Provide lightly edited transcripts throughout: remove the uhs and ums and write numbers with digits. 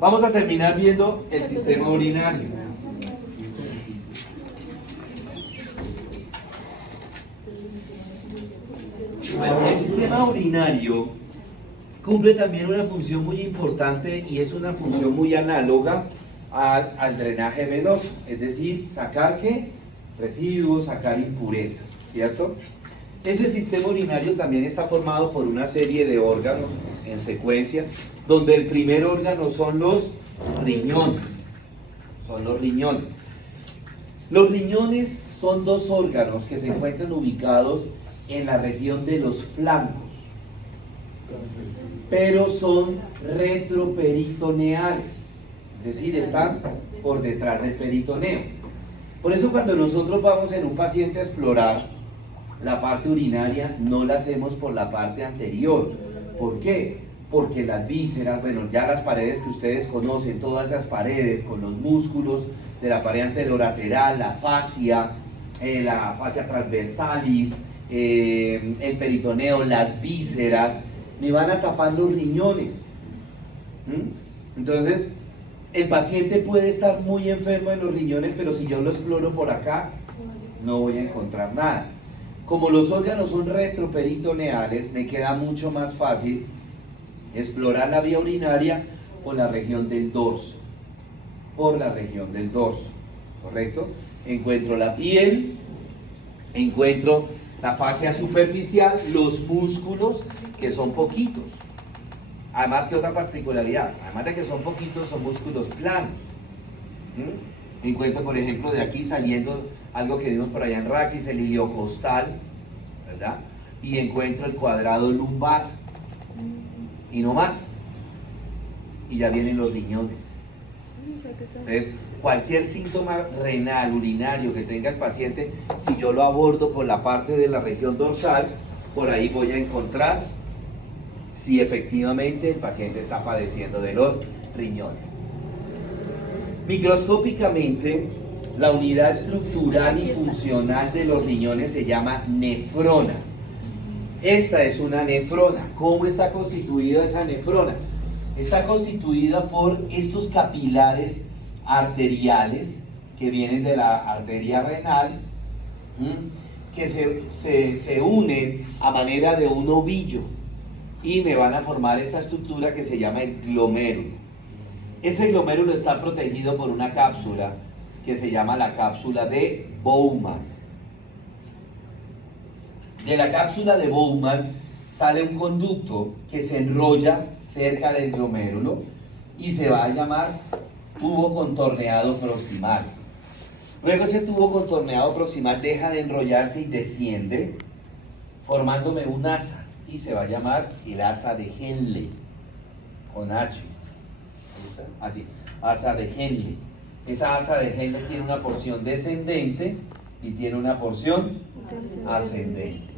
Vamos a terminar viendo el sistema urinario. Bueno, el sistema urinario cumple también una función muy importante y es una función muy análoga al drenaje venoso, es decir, sacar ¿qué? Residuos, sacar impurezas, ¿cierto? Ese sistema urinario también está formado por una serie de órganos en secuencia, donde el primer órgano son los riñones. Los riñones son dos órganos que se encuentran ubicados en la región de los flancos, pero son retroperitoneales, es decir, están por detrás del peritoneo. Por eso cuando nosotros vamos en un paciente a explorar la parte urinaria, no la hacemos por la parte anterior. ¿Por qué? Porque las vísceras, bueno, ya las paredes que ustedes conocen, todas esas paredes con los músculos de la pared anterolateral, la fascia transversalis, el peritoneo, las vísceras, me van a tapar los riñones. Entonces, el paciente puede estar muy enfermo de los riñones, pero si yo lo exploro por acá, no voy a encontrar nada. Como los órganos son retroperitoneales, me queda mucho más fácil explorar la vía urinaria por la región del dorso. ¿Correcto? Encuentro la piel, encuentro la fascia superficial, los músculos, que son poquitos. Además, que otra particularidad, además de que son poquitos, son músculos planos. Encuentro, por ejemplo, de aquí saliendo algo que vimos por allá en raquis, el iliocostal, ¿verdad? Y encuentro el cuadrado lumbar, y no más. Y ya vienen los riñones. Entonces, cualquier síntoma renal, urinario que tenga el paciente, si yo lo abordo por la parte de la región dorsal, por ahí voy a encontrar si efectivamente el paciente está padeciendo de los riñones. Microscópicamente, la unidad estructural y funcional de los riñones se llama nefrona. Esta es una nefrona. ¿Cómo está constituida esa nefrona? Está constituida por estos capilares arteriales que vienen de la arteria renal, que se unen a manera de un ovillo y me van a formar esta estructura que se llama el glomérulo. Ese glomérulo está protegido por una cápsula que se llama la cápsula de Bowman. De la cápsula de Bowman sale un conducto que se enrolla cerca del glomérulo y se va a llamar tubo contorneado proximal. Luego ese tubo contorneado proximal deja de enrollarse y desciende, formándome un asa, y se va a llamar el asa de Henle, con H. Así, asa de Henle. Esa asa de Henle tiene una porción descendente y tiene una porción ascendente.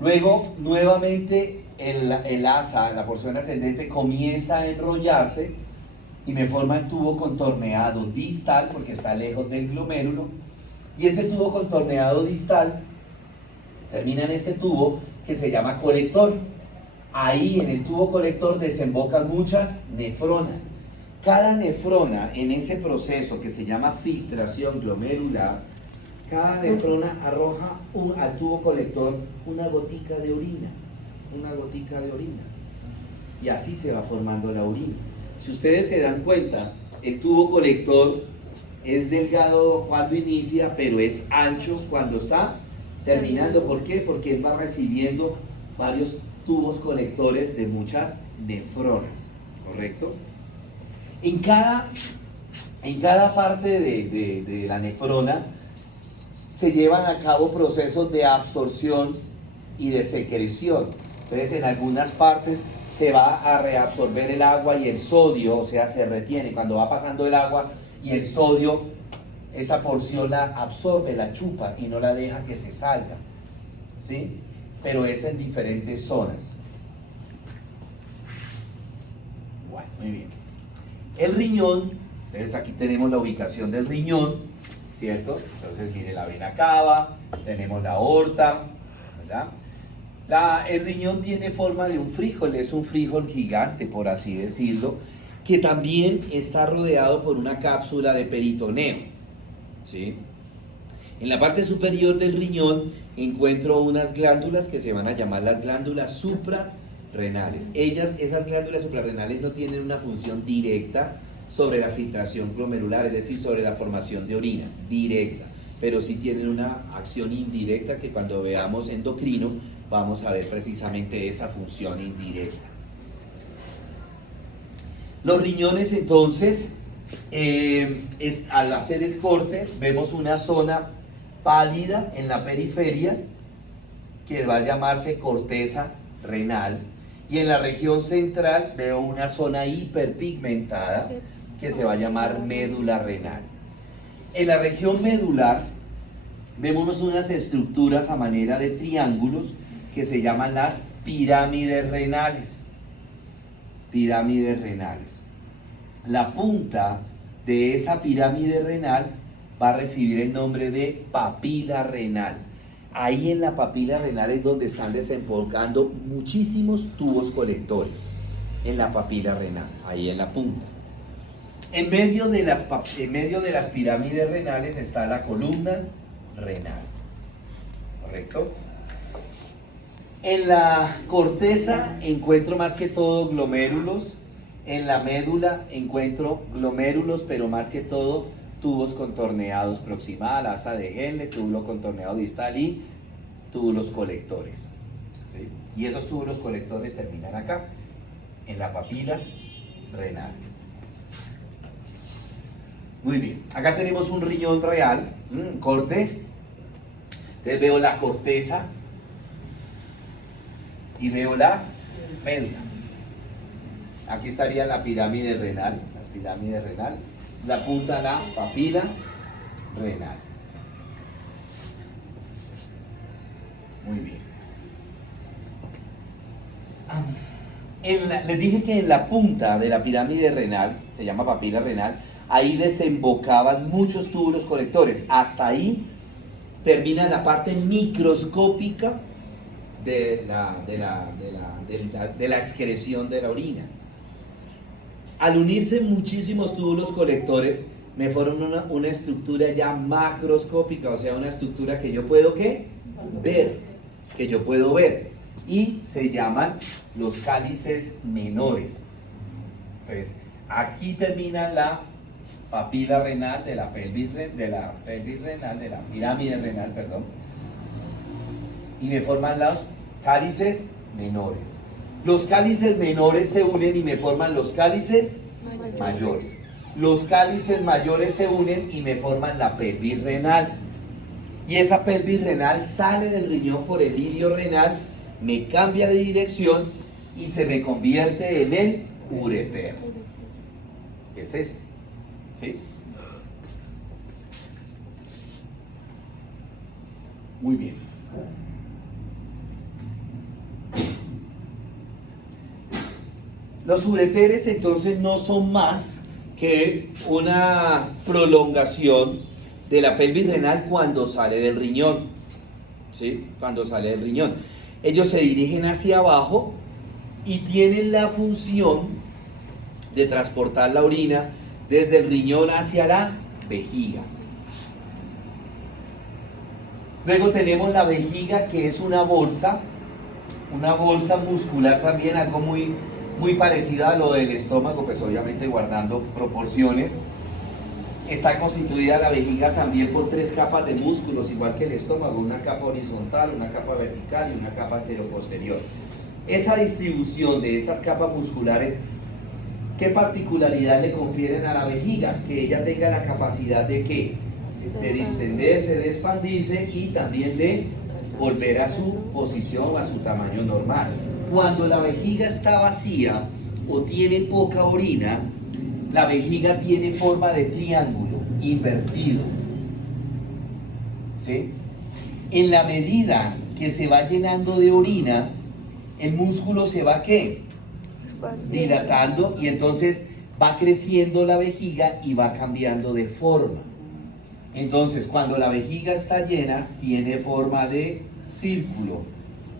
Luego, nuevamente, el asa, la porción ascendente, comienza a enrollarse y me forma el tubo contorneado distal, porque está lejos del glomérulo, y ese tubo contorneado distal termina en este tubo que se llama colector. Ahí en el tubo colector desembocan muchas nefronas. Cada nefrona, en ese proceso que se llama filtración glomerular, cada nefrona arroja al tubo colector una gotica de orina, y así se va formando la orina. Si ustedes se dan cuenta, el tubo colector es delgado cuando inicia, pero es ancho cuando está terminando. ¿Por qué? Porque él va recibiendo varios tubos colectores de muchas nefronas, ¿correcto? En cada parte de la nefrona se llevan a cabo procesos de absorción y de secreción. Entonces, en algunas partes se va a reabsorber el agua y el sodio, o sea, se retiene. Cuando va pasando el agua y el sodio, esa porción la absorbe, la chupa y no la deja que se salga, ¿sí? Pero es en diferentes zonas. Bueno, muy bien. El riñón, entonces aquí tenemos la ubicación del riñón, ¿cierto? Entonces mire la vena cava, tenemos la aorta, ¿verdad? El riñón tiene forma de un frijol, es un frijol gigante, por así decirlo, que también está rodeado por una cápsula de peritoneo, ¿sí? En la parte superior del riñón encuentro unas glándulas que se van a llamar las glándulas suprarrenales. Esas glándulas suprarrenales no tienen una función directa sobre la filtración glomerular, es decir, sobre la formación de orina, directa, pero sí tienen una acción indirecta que cuando veamos endocrino vamos a ver precisamente esa función indirecta. Los riñones entonces, al hacer el corte, vemos una zona pálida en la periferia que va a llamarse corteza renal, y en la región central veo una zona hiperpigmentada que se va a llamar médula renal. En la región medular vemos unas estructuras a manera de triángulos que se llaman las pirámides renales. Pirámides renales. La punta de esa pirámide renal va a recibir el nombre de papila renal. Ahí en la papila renal es donde están desembocando muchísimos tubos colectores. En la papila renal, ahí en la punta. En medio de las pirámides renales está la columna renal. ¿Correcto? En la corteza encuentro más que todo glomérulos. En la médula encuentro glomérulos, pero más que todo tubos contorneados proximal, asa de Henle, túbulo contorneado distal y túbulos colectores. ¿Sí? Y esos túbulos colectores terminan acá, en la papila renal. Muy bien, acá tenemos un riñón real, corte. Entonces veo la corteza y veo la médula. Aquí estaría la pirámide renal, las pirámides renal, la punta la papila renal. Muy bien. Les dije que en la punta de la pirámide renal, se llama papila renal, ahí desembocaban muchos túbulos colectores. Hasta ahí termina la parte microscópica de la excreción de la orina. Al unirse muchísimos túbulos colectores, me forman una estructura ya macroscópica, o sea, una estructura que yo puedo ¿qué? Ver, que yo puedo ver. Y se llaman los cálices menores. Entonces, aquí termina la papila renal de la pelvis renal, de la pirámide renal, perdón. Y me forman los cálices menores. Los cálices menores se unen y me forman los cálices mayores. Los cálices mayores se unen y me forman la pelvis renal. Y esa pelvis renal sale del riñón por el ilio renal, me cambia de dirección y se me convierte en el ureter. Es este. ¿Sí? Muy bien. Los ureteres entonces no son más que una prolongación de la pelvis renal cuando sale del riñón. ¿Sí? Cuando sale del riñón. Ellos se dirigen hacia abajo y tienen la función de transportar la orina desde el riñón hacia la vejiga. Luego tenemos la vejiga, que es una bolsa muscular también, algo muy parecido a lo del estómago, pues obviamente guardando proporciones. Está constituida la vejiga también por 3 capas de músculos, igual que el estómago, una capa horizontal, una capa vertical y una capa anteroposterior. Esa distribución de esas capas musculares, ¿qué particularidad le confieren a la vejiga? Que ella tenga la capacidad de ¿qué? De distenderse, de expandirse y también de volver a su posición, a su tamaño normal. Cuando la vejiga está vacía o tiene poca orina, la vejiga tiene forma de triángulo invertido. ¿Sí? En la medida que se va llenando de orina, el músculo se va ¿qué? Dilatando, y entonces va creciendo la vejiga y va cambiando de forma. Entonces, cuando la vejiga está llena, tiene forma de círculo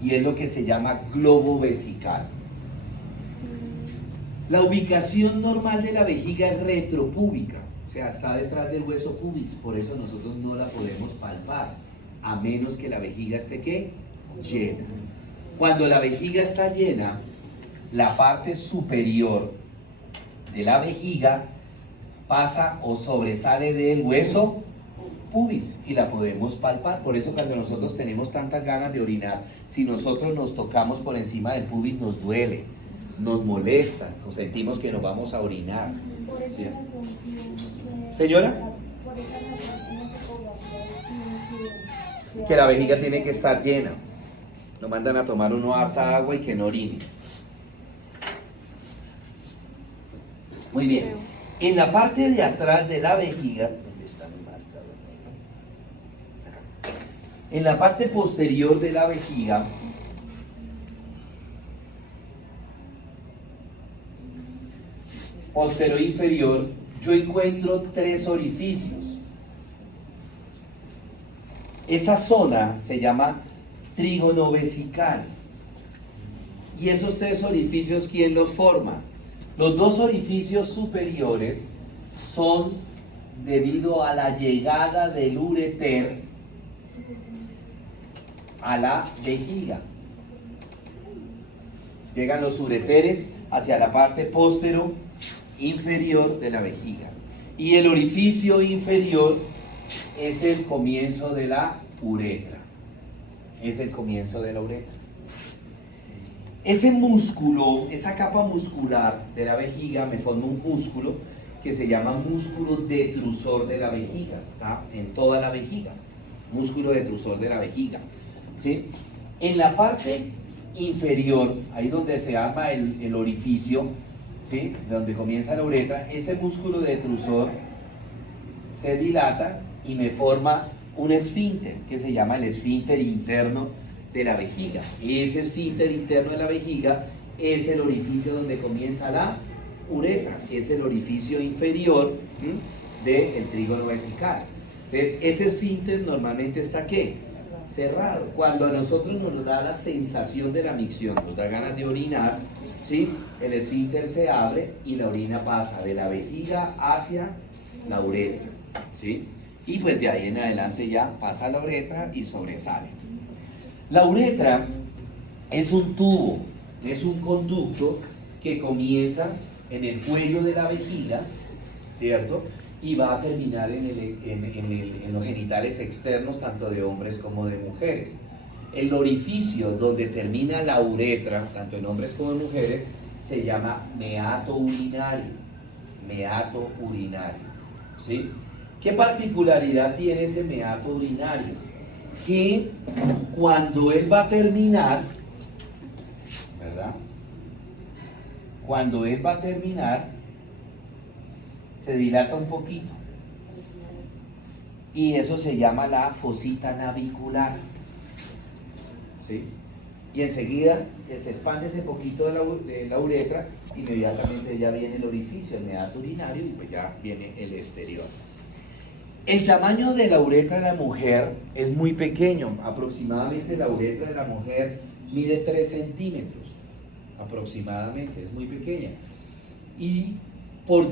y es lo que se llama globo vesical. La ubicación normal de la vejiga es retropúbica, o sea, está detrás del hueso pubis, por eso nosotros no la podemos palpar, a menos que la vejiga esté ¿qué? Llena. Cuando la vejiga está llena, la parte superior de la vejiga pasa o sobresale del hueso pubis y la podemos palpar. Por eso cuando nosotros tenemos tantas ganas de orinar, si nosotros nos tocamos por encima del pubis nos duele, nos molesta, nos sentimos que nos vamos a orinar. ¿Sí? Señora, que la vejiga tiene que estar llena. Lo mandan a tomar uno harta agua y que no orine. Muy bien. En la parte de atrás de la vejiga, ¿dónde está mi marcador negro? Acá. En la parte posterior de la vejiga, posterior e inferior, yo encuentro 3 orificios. Esa zona se llama trígono vesical. Y esos 3 orificios, ¿quién los forma? Los 2 orificios superiores son debido a la llegada del ureter a la vejiga. Llegan los ureteres hacia la parte posterior inferior de la vejiga. Y el orificio inferior es el comienzo de la uretra. Es el comienzo de la uretra. Ese músculo, esa capa muscular de la vejiga me forma un músculo que se llama músculo detrusor de la vejiga, ¿tá? En toda la vejiga, músculo detrusor de la vejiga, ¿sí? En la parte inferior, ahí donde se arma el orificio, ¿sí? Donde comienza la uretra, ese músculo detrusor se dilata y me forma un esfínter que se llama el esfínter interno de la vejiga. Ese esfínter interno de la vejiga es el orificio donde comienza la uretra, es el orificio inferior del trígono vesical. Entonces, ese esfínter normalmente está ¿qué? Cerrado. Cuando a nosotros nos da la sensación de la micción, nos da ganas de orinar, ¿sí? El esfínter se abre y la orina pasa de la vejiga hacia la uretra, ¿sí? Y pues de ahí en adelante ya pasa la uretra y sobresale. La uretra es un tubo, es un conducto que comienza en el cuello de la vejiga, ¿cierto? Y va a terminar en los genitales externos, tanto de hombres como de mujeres. El orificio donde termina la uretra, tanto en hombres como en mujeres, se llama meato urinario. Meato urinario, ¿sí? ¿Qué particularidad tiene ese meato urinario? Que cuando él va a terminar, ¿verdad? Cuando él va a terminar, se dilata un poquito. Y eso se llama la fosita navicular, ¿sí? Y enseguida se expande ese poquito de la uretra, inmediatamente ya viene el orificio, el meato urinario, y pues ya viene el exterior. El tamaño de la uretra de la mujer es muy pequeño, aproximadamente la uretra de la mujer mide 3 centímetros, aproximadamente, es muy pequeña. Y por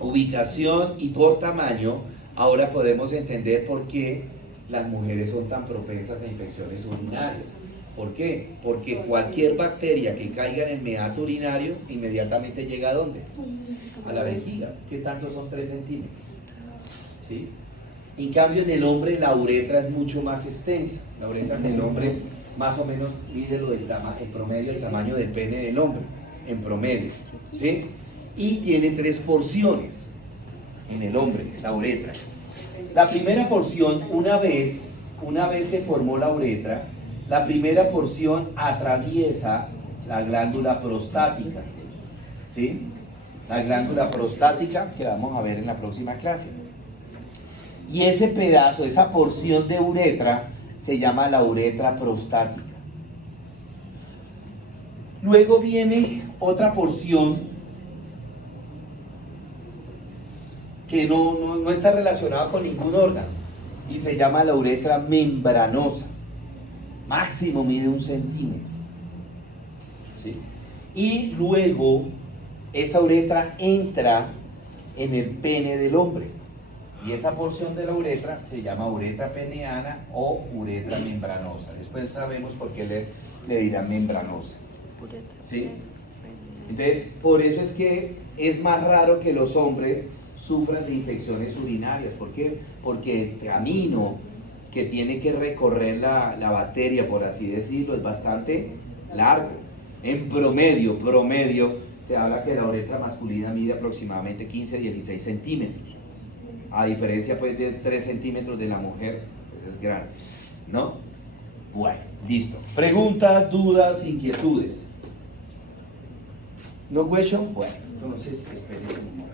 ubicación y por tamaño, ahora podemos entender por qué las mujeres son tan propensas a infecciones urinarias. ¿Por qué? Porque cualquier bacteria que caiga en el meato urinario, inmediatamente llega ¿a dónde? A la vejiga. ¿Qué tanto son 3 centímetros? ¿Sí? En cambio, en el hombre la uretra es mucho más extensa. La uretra del hombre más o menos mide en promedio el tamaño del pene del hombre, en promedio, ¿sí? Y tiene 3 porciones en el hombre, la uretra. La primera porción, una vez se formó la uretra, la primera porción atraviesa la glándula prostática, ¿sí? La glándula prostática que vamos a ver en la próxima clase. Y ese pedazo, esa porción de uretra, se llama la uretra prostática. Luego viene otra porción que no está relacionada con ningún órgano y se llama la uretra membranosa. Máximo mide 1 centímetro, ¿sí? y luego esa uretra entra en el pene del hombre. Y esa porción de la uretra se llama uretra peneana o uretra membranosa. Después sabemos por qué le dirán membranosa. ¿Sí? Entonces, por eso es que es más raro que los hombres sufran de infecciones urinarias. ¿Por qué? Porque el camino que tiene que recorrer la bacteria, por así decirlo, es bastante largo. En promedio, se habla que la uretra masculina mide aproximadamente 15-16 centímetros. A diferencia pues de 3 centímetros de la mujer, pues es grande, ¿no? Bueno, listo. Preguntas, dudas, inquietudes. ¿No question? Bueno, entonces espérense un momento.